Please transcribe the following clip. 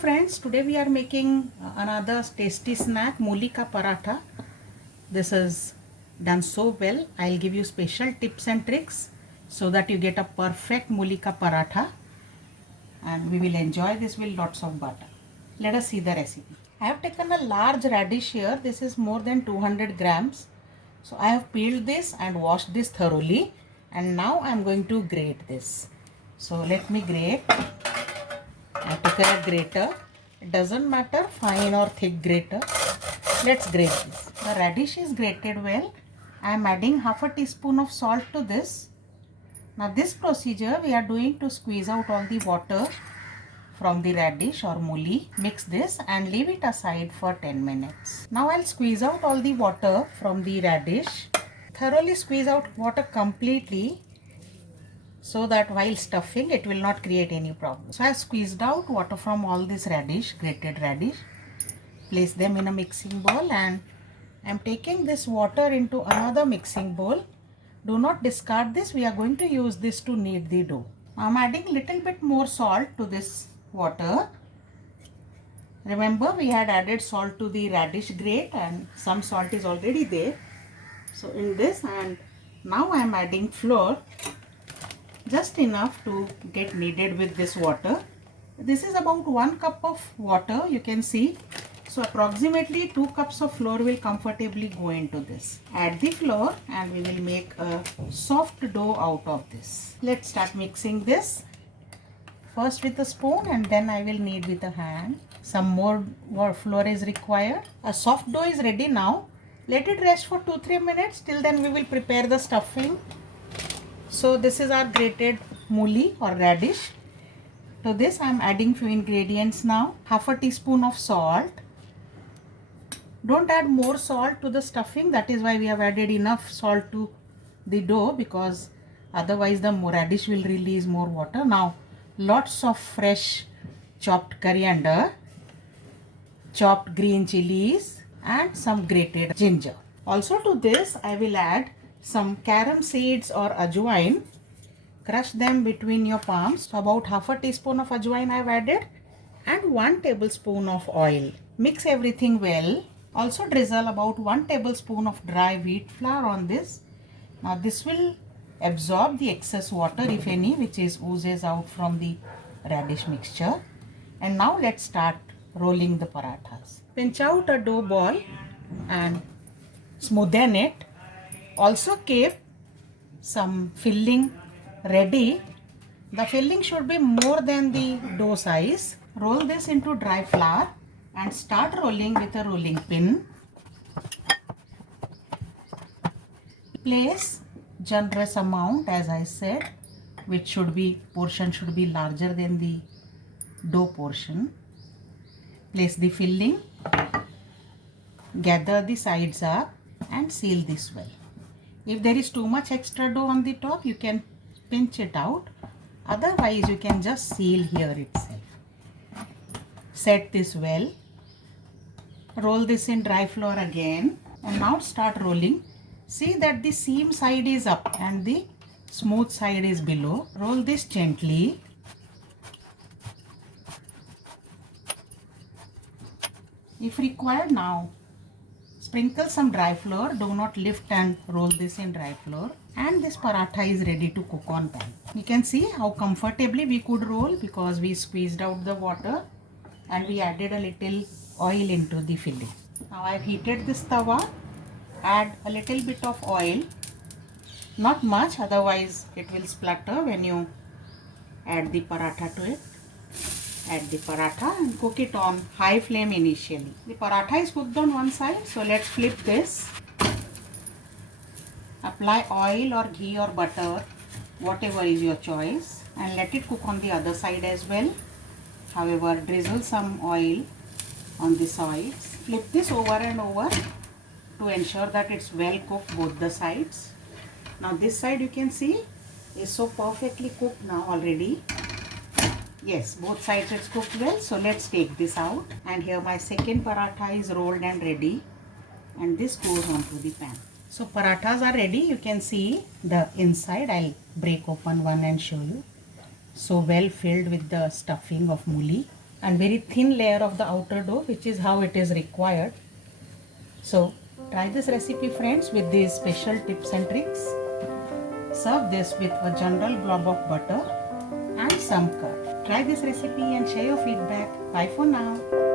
friends, today we are making another tasty snack, mooli ka paratha. This is done so well. I'll give you special tips and tricks so that you get a perfect mooli ka paratha, and we will enjoy this with lots of butter. Let us see the recipe. I have taken a large radish here. This is more than 200 grams. So I have peeled this and washed this thoroughly, and now I am going to grate this. So let me grate. I took a grater. It doesn't matter fine or thick grater. Let's grate this. The radish is grated well. I am adding half a teaspoon of salt to this. Now this procedure we are doing to squeeze out all the water from the radish or mooli. Mix this and leave it aside for 10 minutes. Now I'll squeeze out all the water from the radish. Thoroughly squeeze out water completely, so that while stuffing it will not create any problem. So I have squeezed out water from all this radish, grated radish. Place them in a mixing bowl, and I am taking this water into another mixing bowl. Do not discard this. We are going to use this to knead the dough. I am adding little bit more salt to this water. Remember, we had added salt to the radish grate and some salt is already there. So in this, and now I am adding flour, just enough to get kneaded with this water. This is about 1 cup of water, you can see. So approximately 2 cups of flour will comfortably go into this. Add the flour and we will make a soft dough out of this. Let's start mixing this. First with a spoon and then I will knead with a hand. Some more flour is required. A soft dough is ready now. Let it rest for 2-3 minutes. Till then we will prepare the stuffing. So this is our grated mooli or radish. To this I am adding few ingredients now. Half a teaspoon of salt. Don't add more salt to the stuffing. That is why we have added enough salt to the dough, because otherwise the radish will release more water. Now lots of fresh chopped coriander, chopped green chilies and some grated ginger. Also to this I will add some carom seeds or ajwain. Crush them between your palms. So about half a teaspoon of ajwain I have added, and 1 tablespoon of oil. Mix everything well. Also drizzle about 1 tablespoon of dry wheat flour on this. Now this will absorb the excess water, if any, which oozes out from the radish mixture. And now let's start rolling the parathas. Pinch out a dough ball and smoothen it. Also keep some filling ready. The filling should be more than the dough size. Roll this into dry flour and start rolling with a rolling pin. Place generous amount, as I said, which portion should be larger than the dough portion. Place the filling, gather the sides up and seal this well. If there is too much extra dough on the top, you can pinch it out. Otherwise, you can just seal here itself. Set this well. Roll this in dry flour again. And now start rolling. See that the seam side is up and the smooth side is below. Roll this gently. If required, now sprinkle some dry flour. Do not lift and roll this in dry flour. And this paratha is ready to cook on pan. You can see how comfortably we could roll, because we squeezed out the water and we added a little oil into the filling. Now I have heated this tawa. Add a little bit of oil. Not much, otherwise it will splutter when you add the paratha to it. Add the paratha and cook it on high flame initially. The paratha is cooked on one side, so let's flip this. Apply oil or ghee or butter, whatever is your choice, and let it cook on the other side as well. However, drizzle some oil on the sides. Flip this over and over to ensure that it's well cooked both the sides. Now this side, you can see, is so perfectly cooked now already. Yes, both sides it's cooked well. So let's take this out. And here my second paratha is rolled and ready. And this goes onto the pan. So parathas are ready. You can see the inside. I'll break open one and show you. So well filled with the stuffing of mooli. and very thin layer of the outer dough, which is how it is required. So try this recipe friends with these special tips and tricks. Serve this with a general blob of butter and some curd. Try this recipe and share your feedback. Bye for now.